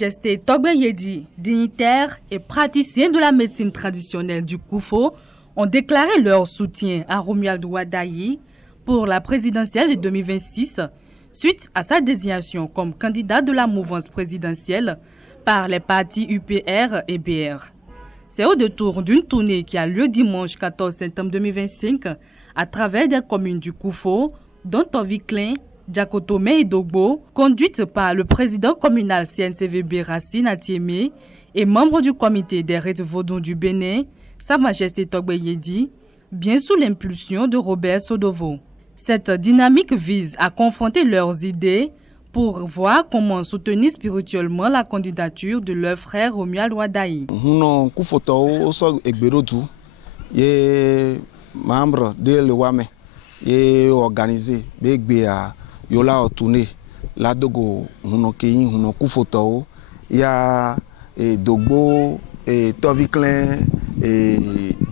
Majesté Togbe Yedi, dignitaires et praticiens de la médecine traditionnelle du Koufo, ont déclaré leur soutien à Romuald Wadayi pour la présidentielle de 2026 suite à sa désignation comme candidat de la mouvance présidentielle par les partis UPR et BR. C'est au détour d'une tournée qui a lieu dimanche 14 septembre 2025 à travers des communes du Koufo, dont Toviklen, Diakotome et Dogbo, conduite par le président communal CNCVB Racine Atiemé et membre du comité des rites vaudous du Bénin, Sa Majesté Togbe Yedi, bien sous l'impulsion de Robert Sodovo. Cette dynamique vise à confronter leurs idées pour voir comment soutenir spirituellement la candidature de leur frère Romuald Wadayi. Membre de l'Ouame et organisé Begbea Yola Otune Ladogo Hunokei Hunokufotao ya Dogbo et Toviklen et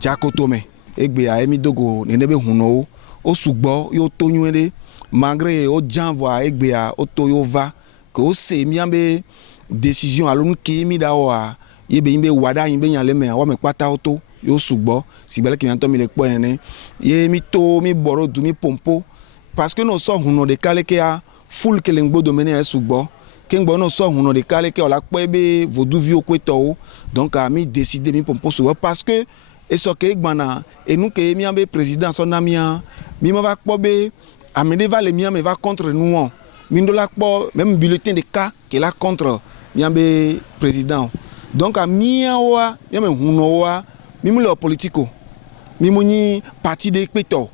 Diakotome Egbea Emidogo Nenebe Huno o Sugbo yo Tonyuede malgré o Janvoa Egbea Otoyova que o se miambe décision alon kimi dawa yebe imbe wada imbe nyaleme wa me kwata auto yo sugbo si bele ki nanto mi le po ene ye mi to mi boro du mi pompo parce que no so huno de kale ke a full ke lengbo domene e sugbo ke ngbo no so huno de kale ke ola po ebe vodu vi okweto donc a mi décider mi pompo sugbo parce que e so ke gbana e nu ke mi ambe président so na mia mi ma va po be amene va le mia me va contre nous mi ndo la po même bulletin de cas que la contre mi ambe président donc a mia wa mi me huno wa mi le politico mi moni parti de peto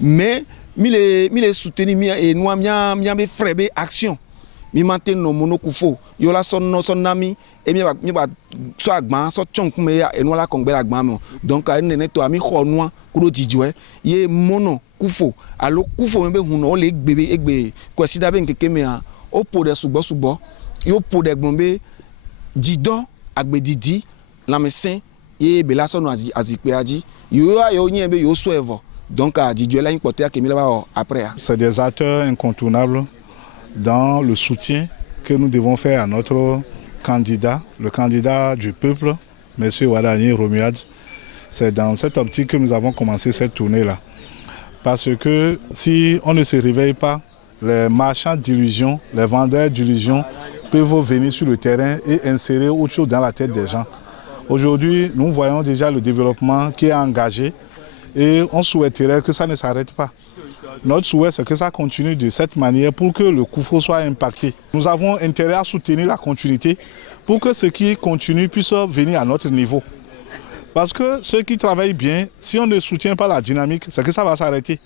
mais mi le soutenir mi et nous mi be frebe action mi mainten no monokufo yo la son no son nami et mi ba so agban so chonku me ya et nous la kongbe agban mo donc a nene to ami kho noa kuro dijwe ye mono kufo alo kufo me be huno le gbebe egbe ko sida be nkeke me a o po de sugbo yo po de gbonbe dido agbedidi la mesin et belason azikpeaji yo yo nyembe yo soevo donc a Didier la importé à Kemila après. C'est des acteurs incontournables dans le soutien que nous devons faire à notre candidat, le candidat du peuple, M. Wadayi Romuald. C'est dans cette optique que nous avons commencé cette tournée-là. Parce que si on ne se réveille pas, les marchands d'illusions, les vendeurs d'illusions peuvent venir sur le terrain et insérer autre chose dans la tête des gens. Aujourd'hui, nous voyons déjà le développement qui est engagé et on souhaiterait que ça ne s'arrête pas. Notre souhait, c'est que ça continue de cette manière pour que le Koufo soit impacté. Nous avons intérêt à soutenir la continuité pour que ceux qui continuent puissent venir à notre niveau. Parce que ceux qui travaillent bien, si on ne soutient pas la dynamique, c'est que ça va s'arrêter.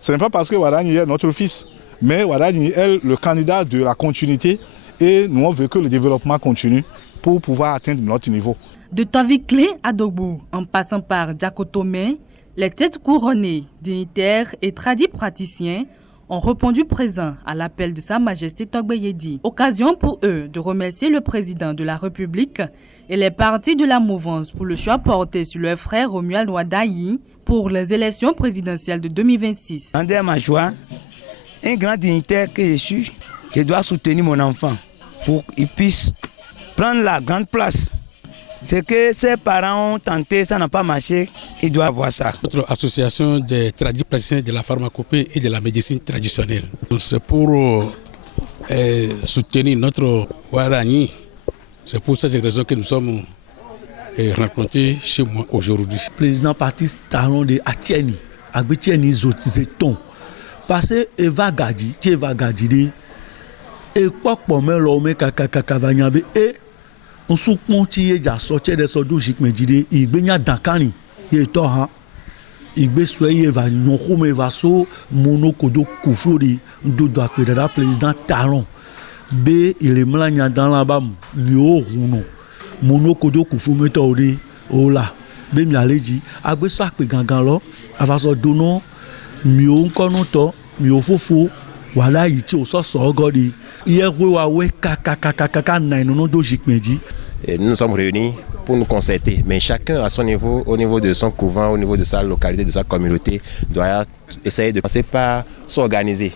Ce n'est pas parce que Wadayi est notre fils, mais Wadayi est le candidat de la continuité et nous on veut que le développement continue pour pouvoir atteindre notre niveau. De Toviklen à Dogbo, en passant par Diakotome, les têtes couronnées, dignitaires et tradis praticiens ont répondu présents à l'appel de Sa Majesté Togbe Yedi. Occasion pour eux de remercier le président de la République et les partis de la mouvance pour le choix porté sur leur frère Romuald Wadayi pour les élections présidentielles de 2026. En ma joie, un grand dignitaire que je suis, je dois soutenir mon enfant pour qu'il puisse prendre la grande place. Ce que ses parents ont tenté, ça n'a pas marché, il doit avoir ça. Notre association des tradis praticiens de la pharmacopée et de la médecine traditionnelle. C'est pour soutenir notre Wadayi. C'est pour cette raison que nous sommes rencontrés chez moi aujourd'hui. Président parti talon de Atieni, Agbetieni Zeton. Parce que Eva Gadji, et quoi pour me l'homme kakakavagnyabe et on soupmonti et ja sorti de ce douche me dit il baigne dankani il to ha il be soye va nyoko me va so monokodo kufuri dodo akpedada président talon b il est mlanya dans la bam nyo huno monokodo kufu me to ri ola be mi aleji agbe so akpe gangan lo ava so dono mi o nko no to mi o fofo wala yi ti o so so godi iye wa we kaka na ino no douche me dit. Nous nous sommes réunis pour nous concerter, mais chacun à son niveau, au niveau de son couvent, au niveau de sa localité, de sa communauté, doit essayer de passer par s'organiser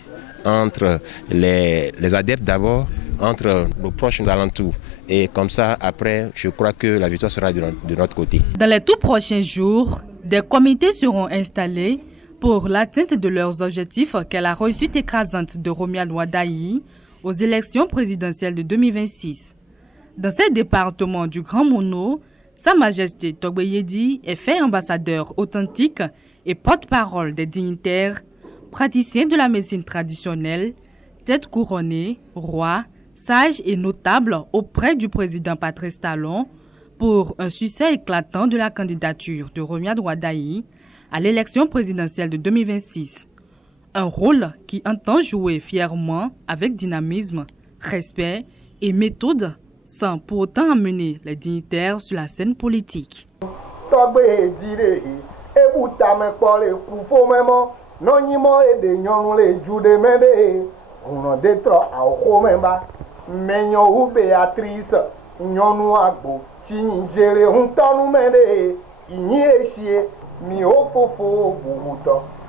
entre les adeptes d'abord, entre nos proches alentours Et comme ça, après, je crois que la victoire sera de notre côté. Dans les tout prochains jours, des comités seront installés pour l'atteinte de leurs objectifs qu'est la réussite écrasante de Romuald Wadayi aux élections présidentielles de 2026. Dans ces départements du Grand Mono, Sa Majesté Togbe Yedi est fait ambassadeur authentique et porte-parole des dignitaires, praticiens de la médecine traditionnelle, têtes couronnées, rois, sages et notables auprès du président Patrice Talon pour un succès éclatant de la candidature de Romuald Wadayi à l'élection présidentielle de 2026. Un rôle qui entend jouer fièrement avec dynamisme, respect et méthode sans pour autant amener les dignitaires sur la scène politique.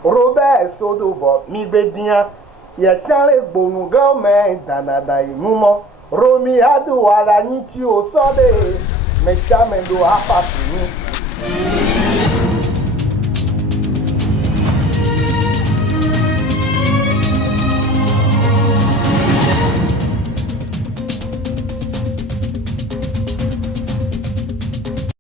Robert Sodovo, mi bedia, ya chale bonu gaume danada inumo, Romi adu wala niti o sobe, me chamendo apatini.